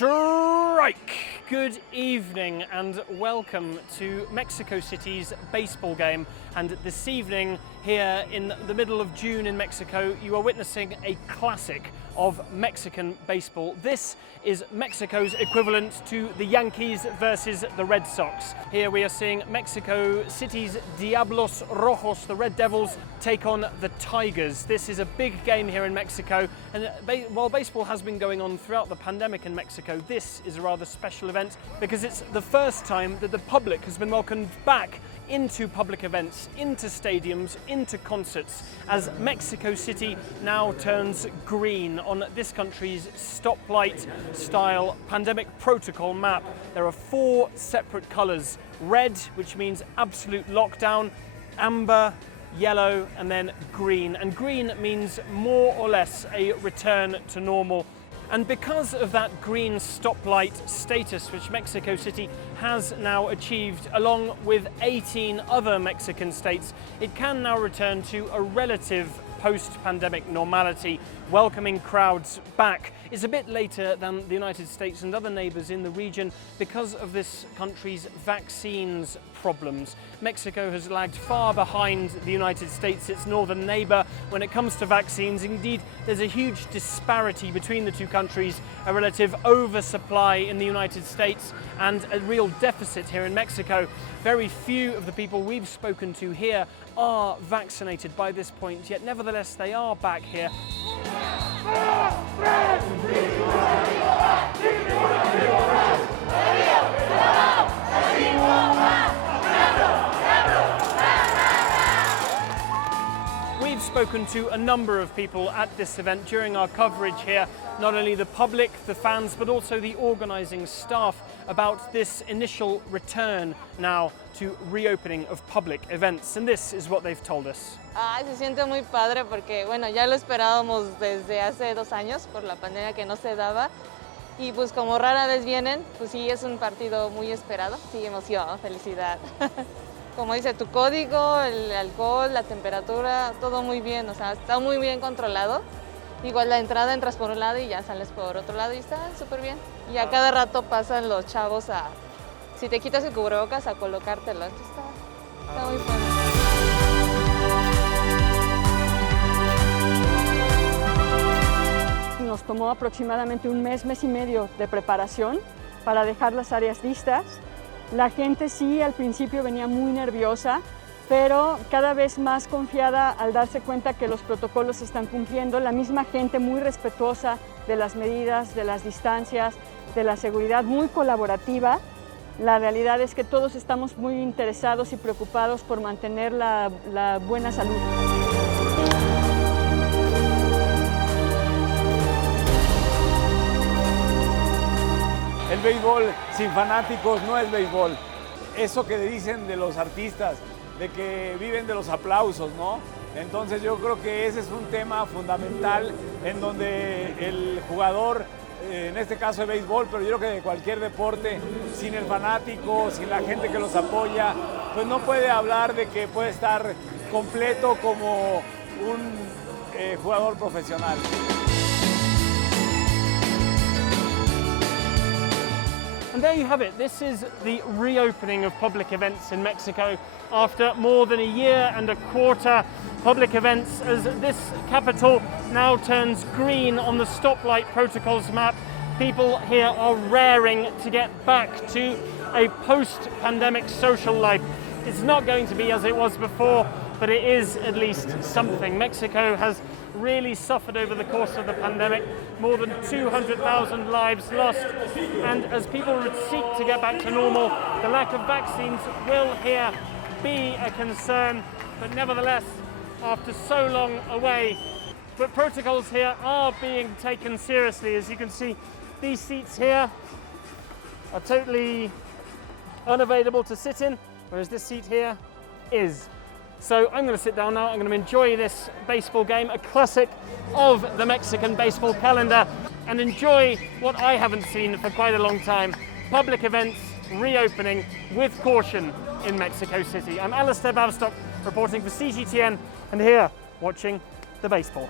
Strike! Good evening and welcome to Mexico City's baseball game. And this evening, here in the middle of June in Mexico, you are witnessing a classic of Mexican baseball. This is Mexico's equivalent to the Yankees versus the Red Sox. Here we are seeing Mexico City's Diablos Rojos, the Red Devils, take on the Tigers. This is a big game here in Mexico, and while baseball has been going on throughout the pandemic in Mexico, this is a rather special event because it's the first time that the public has been welcomed back into public events, into stadiums, into concerts, as Mexico City now turns green on this country's stoplight-style pandemic protocol map. There are 4 separate colours: red, which means absolute lockdown, amber, yellow, and then green. And green means more or less a return to normal. And because of that green stoplight status, which Mexico City has now achieved along with 18 other Mexican states, it can now return to a relative post-pandemic normality, welcoming crowds back. It's a bit later than the United States and other neighbours in the region because of this country's vaccines problems. Mexico has lagged far behind the United States, its northern neighbour, when it comes to vaccines. Indeed, there's a huge disparity between the two countries, a relative oversupply in the United States and a real deficit here in Mexico. Very few of the people we've spoken to here are vaccinated by this point, yet nevertheless they are back here. We've spoken to a number of people at this event during our coverage here, not only the public, the fans, but also the organising staff, about this initial return now to reopening of public events. And this is what they've told us. Se siente muy padre porque, bueno, ya lo esperábamos desde hace 2 años por la pandemia que no se daba. Y pues como rara vez vienen, pues sí es un partido muy esperado. Sí, emoción, felicidad. Como dice, tu código, el alcohol, la temperatura, todo muy bien, o sea, está muy bien controlado. Igual la entrada, entras por un lado y ya sales por otro lado y está súper bien. Y a cada rato pasan los chavos si te quitas el cubrebocas, a colocártelo. Entonces está muy bueno. Nos tomó aproximadamente un mes y medio de preparación para dejar las áreas listas. La gente sí al principio venía muy nerviosa, pero cada vez más confiada al darse cuenta que los protocolos se están cumpliendo. La misma gente muy respetuosa de las medidas, de las distancias, de la seguridad, muy colaborativa. La realidad es que todos estamos muy interesados y preocupados por mantener la buena salud. El béisbol sin fanáticos no es béisbol. Eso que dicen de los artistas, de que viven de los aplausos, ¿no? Entonces yo creo que ese es un tema fundamental en donde el jugador, en este caso de béisbol, pero yo creo que de cualquier deporte, sin el fanático, sin la gente que los apoya, pues no puede hablar de que puede estar completo como un jugador profesional. And there you have it. This is the reopening of public events in Mexico after more than a year and a quarter. Public events as this capital now turns green on the stoplight protocols map. People here are raring to get back to a post-pandemic social life. It's not going to be as it was before, but it is at least something. Mexico has really suffered over the course of the pandemic, more than 200,000 lives lost, and as people seek to get back to normal, the lack of vaccines will here be a concern, but nevertheless, after so long away, but protocols here are being taken seriously. As you can see, these seats here are totally unavailable to sit in, whereas this seat here is. So I'm going to sit down now, I'm going to enjoy this baseball game, a classic of the Mexican baseball calendar, and enjoy what I haven't seen for quite a long time, public events reopening with caution in Mexico City. I'm Alistair Bavistock reporting for CGTN and here watching the baseball.